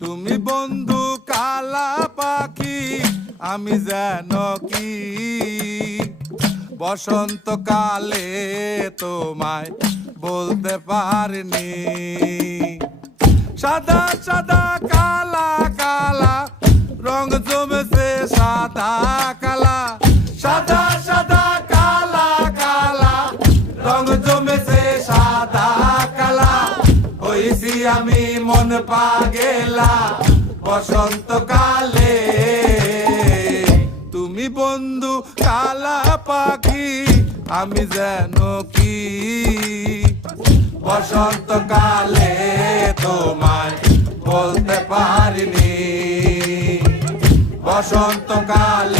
তুমি বন্ধু কালা পাখি, আমি যেন কি বসন্তকালে তোমায় বলতে পারিনি। সাদা সাদা কালা কালা রং জমেছে সাদা কালা, সাদা সাদা কালা কালা রং জমেছে সাদা কালা। হইছি আমি মন পাগেলা বসন্তকালে। তুমি বন্ধু কালা পাখি, আমি যেন কি বসন্তকালে তোমায় বলতে পারিনি। বসন্তকালে